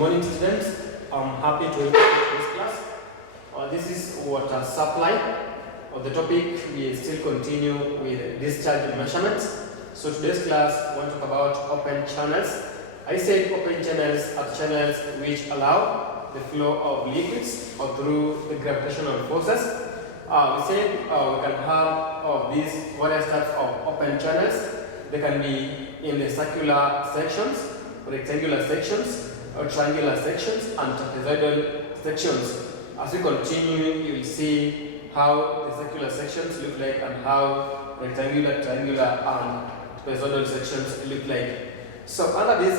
morning, students. I'm happy to welcome you to this class. This is water supply. The topic we still continue with discharge measurements. So today's class we want to talk about open channels. I said open channels are channels which allow the flow of liquids or through the gravitational forces. We said we can have these various types of open channels. They can be in the circular sections, rectangular sections, or triangular sections, and trapezoidal sections. As we continue, you will see how the circular sections look like and how rectangular, triangular, and trapezoidal sections look like. So under these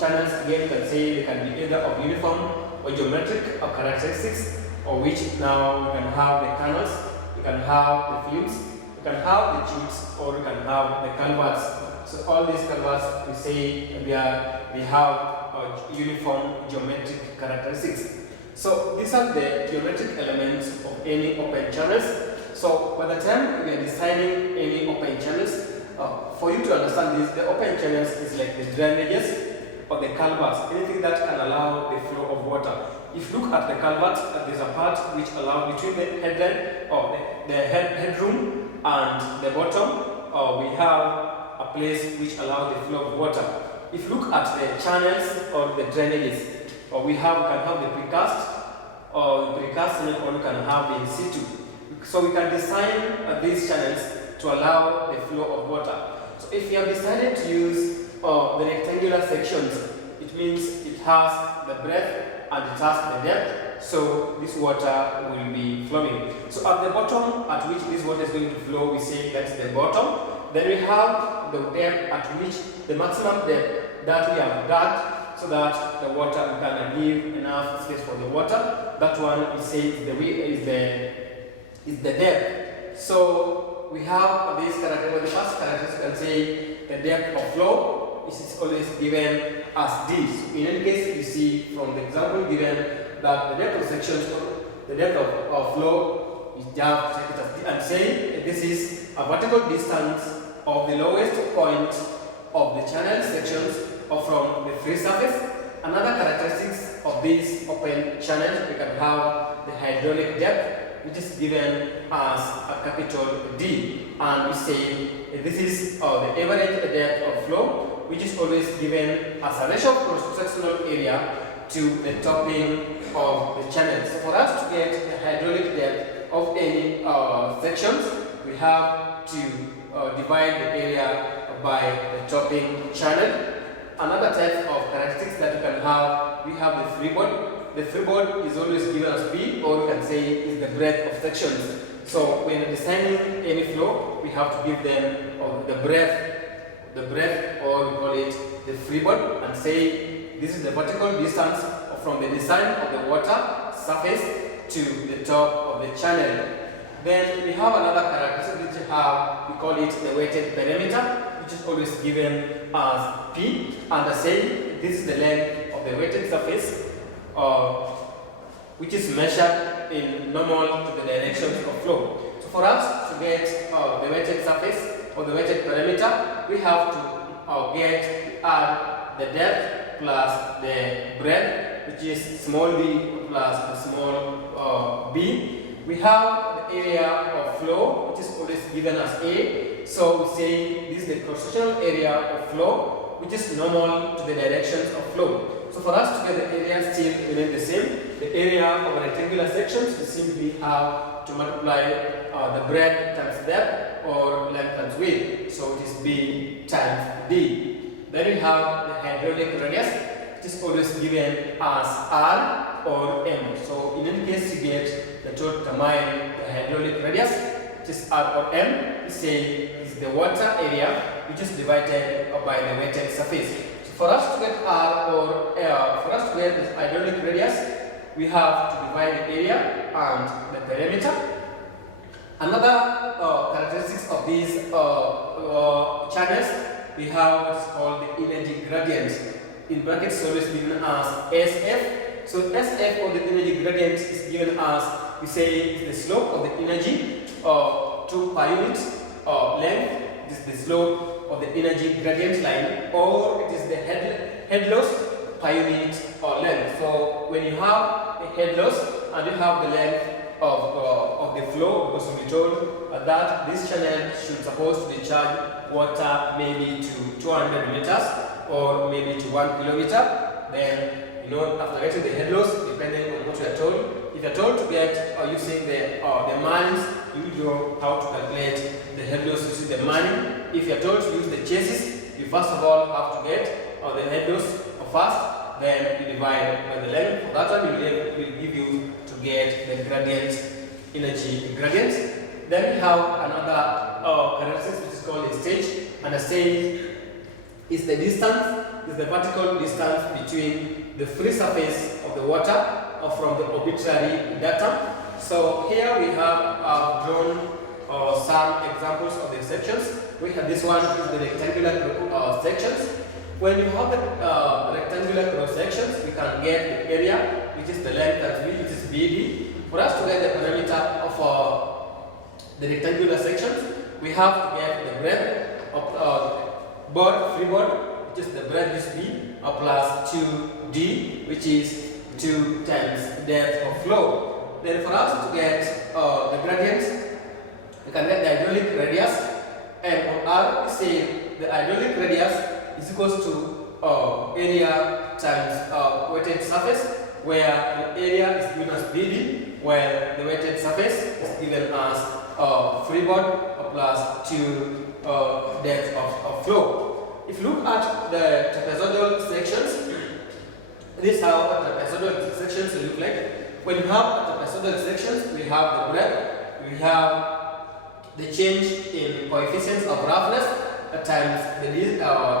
channels, again, you can say they can be either of uniform or geometric or characteristics, or which now you can have the canals, you can have the flumes, you can have the tubes, or you can have the culverts. So all these culverts, we say they have uniform geometric characteristics. So these are the geometric elements of any open channels. So by the time we are designing any open channels, for you to understand this, the open channels is like the drainages or the culverts, anything that can allow the flow of water. If you look at the culvert, there's a part which allows between the headland or the headroom and the bottom, we have a place which allows the flow of water. If you look at the channels or the drainages, we can have the precast, or the precast, or we can have the in situ. So we can design these channels to allow the flow of water. So if you have decided to use the rectangular sections, it means it has the breadth and it has the depth, so this water will be flowing. So at the bottom at which this water is going to flow, we say that's the bottom. Then we have the depth at which the maximum depth that we have dug so that the water can leave enough space for the water. That one we say is the depth. So we have this characteristic. The first characteristic can say the depth of flow is always given as D. So in any case, you see from the example given that the depth of sections, the depth of flow is just take it as D, and say this is a vertical distance of the lowest point of the channel sections or from the free surface. Another characteristics of this open channel, we can have the hydraulic depth, which is given as a capital D, and we say this is the average depth of flow, which is always given as a ratio of cross-sectional area to the topping of the channel. So for us to get the hydraulic depth of any sections, we have to divide the area by the topping channel. Another type of characteristics that you can have, we have the freeboard. The freeboard is always given as B, or you can say is the breadth of sections. So when designing any flow, we have to give them the breadth, or we call it the freeboard, and say this is the vertical distance from the design of the water surface to the top of the channel. Then we have another characteristic which we call it the weighted perimeter, which is always given as P, and the same, this is the length of the weighted surface, which is measured in normal to the directions of flow. So for us to get the weighted surface or the weighted perimeter, we have to add the depth plus the breadth, which is small d plus the small b. We have the area of flow, which is always given as A. So we say this is the cross-sectional area of flow, which is normal to the directions of flow. So for us to get the area still remain the same, the area of rectangular sections, we simply have to multiply the breadth times depth or length times width. So it is B times D. Then we have the hydraulic radius, which is always given as R or M. So in any case, you get the to determine the hydraulic radius, which is R or M. We say is the water area, which is divided by the weighted surface. So for us to get R or for us to get this hydraulic radius, we have to divide the area and the perimeter. Another characteristics of these channels, we have what's called the energy gradient. In brackets, always given as SF. So SF, or the energy gradient, is given as, we say, is the slope of the energy to per unit length. This is the slope of the energy gradient line, or it is the head loss per unit or length. So when you have a head loss and you have the length of the flow, because we'll be told that this channel should supposed to discharge water maybe to 200 meters or maybe to 1 kilometer, then after getting the head loss, depending on what you are told, if you are told to get using the margins, you know how to calculate the head loss using the margin. If you are told to use the chases, you first of all have to get the head loss first, then you divide by the length. For that one, will give you to get the gradient, energy gradient. Then we have another characteristic which is called a stage, and a stage is the distance, is the vertical distance between the free surface of the water from the arbitrary datum. So here we have drawn some examples of the sections. We have this one is the rectangular sections. When you have the rectangular cross sections, we can get the area, which is the length that which is BD. For us to get the parameter of the rectangular sections, we have to get the breadth of freeboard, which is the breadth is B, plus 2D, which is 2 times depth of flow. Then for us to get the gradients, we can get the hydraulic radius, and on R we say the hydraulic radius is equals to area times weighted surface, where the area is given as BD, where the weighted surface is given as freeboard plus 2 depth of flow. If you look at the trapezoidal sections, this is how trapezoidal sections look like. When you have trapezoidal sections, we have the breadth, we have the change in coefficients of roughness times the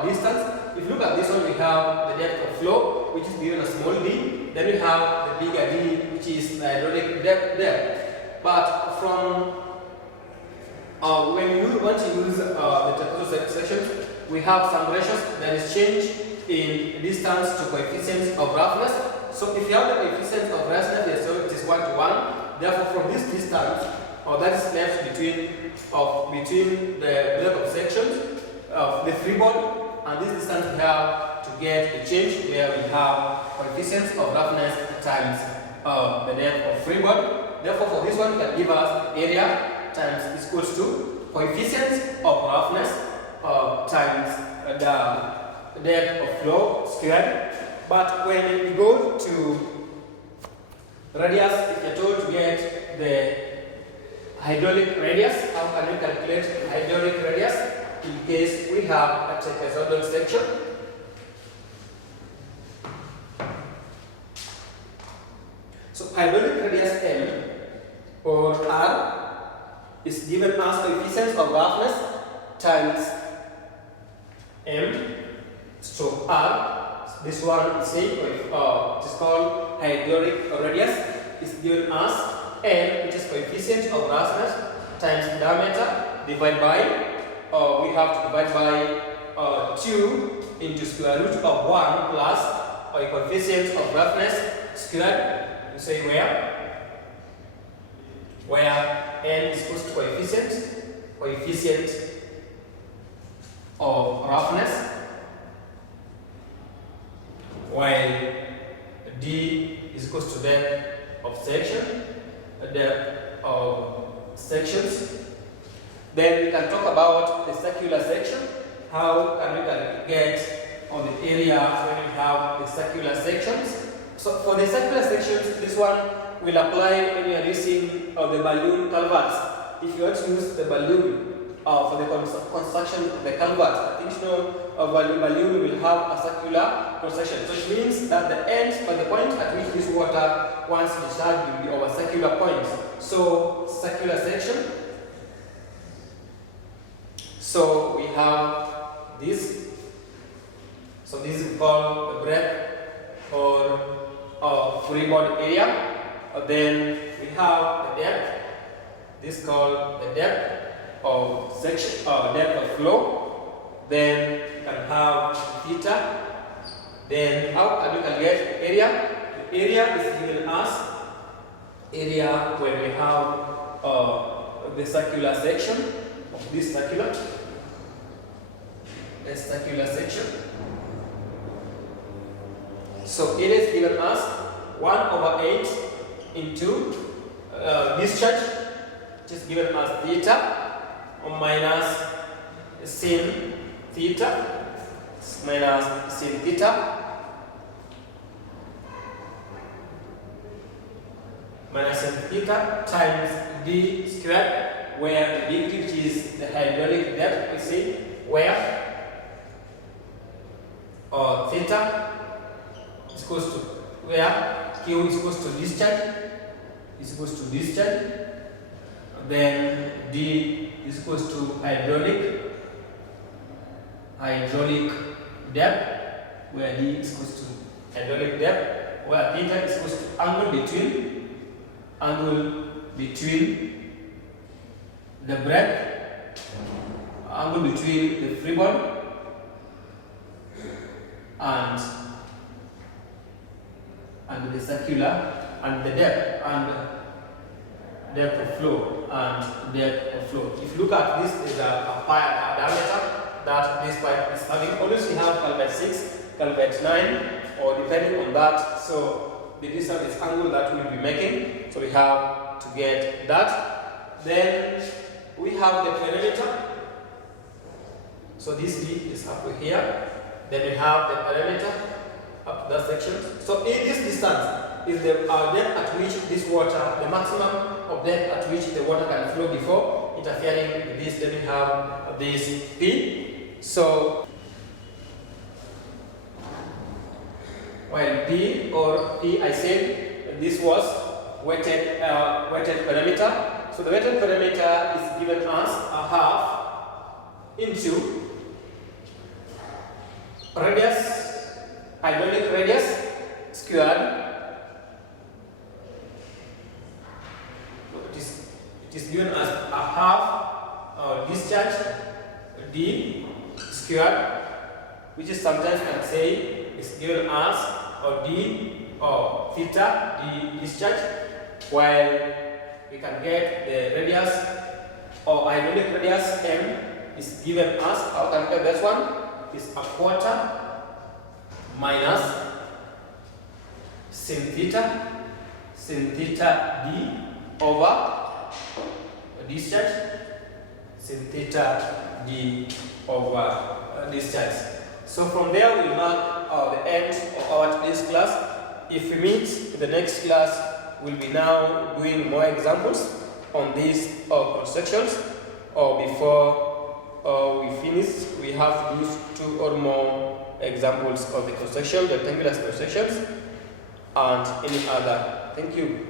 distance. If you look at this one, we have the depth of flow, which is given a small d. Then we have the bigger d, which is the hydraulic depth. But from when you want to use the trapezoidal sections, we have some ratios. There is change in distance to coefficients of roughness. So if you have the coefficients of roughness, so it is 1 to 1. Therefore, from this distance, that is left between the block of sections of the freeboard, and this distance we have to get the change, where we have coefficients of roughness times the depth of freeboard. Therefore, for this one, can give us area times is equals to coefficients of roughness times the depth of flow squared. But when we go to radius, if you're told to get the hydraulic radius, how can we calculate hydraulic radius in case we have a trapezoidal section? So hydraulic radius M or R is given as coefficients of roughness times M stroke R. This one is it is called hydraulic radius, is given as M, which is coefficient of roughness times diameter, divided by we have to divide by 2 into square root of 1 plus a coefficient of roughness squared. You say where N is equal to coefficient of roughness, while D is equal to depth of section, depth of sections. Then we can talk about the circular section. How can we get on the area when we have the circular sections? So for the circular sections, this one will apply when you are using the balloon culverts. If you want to use the balloon for the construction of the culvert, I think balloon will have a circular cross-section. So it means that the end, or the point at which this water once discharged will be over circular points. So circular section. So we have this. So this is called the breadth or freeboard area. Then we have the depth. This is called the depth of section, depth of flow. Then you can have theta. Then how can we calculate area? The area is given as area when we have the circular section of this circular section. So it is given us 1/8 into discharge, which is given as theta minus sin theta times d squared, where the big which is the hydraulic depth, we see, where theta is equals to, where Q is equals to discharge, then D is equals to hydraulic depth, where D is equals to hydraulic depth, where theta is equals to angle between the breadth, angle between the free body and the circular, and the depth of flow If you look at this, is a diameter that this pipe is having. Always we have calvet 6, calvet 9, or depending on that. So the distance is angle that we will be making. So we have to get that. Then we have the perimeter. So this D is up to here. Then we have the perimeter up to that section. So in this distance is the depth at which this water, the maximum of depth at which the water can flow before interfering with this. Then we have this P. So while P I said this was weighted perimeter. So the weighted perimeter is given as a half into radius, hydraulic radius squared. It is given as a half discharge D squared, which is sometimes can say is given as D or theta D discharge, while we can get the radius or hydraulic radius M is given as, how can we get this one? Is a quarter minus sin theta D over discharge, sin theta D over discharge. So from there we mark the end of our today's class. If we meet in the next class, we'll be now doing more examples on these constructions. Or before we finish, we have to use 2 or more examples of the construction, rectangular constructions, and any other. Thank you.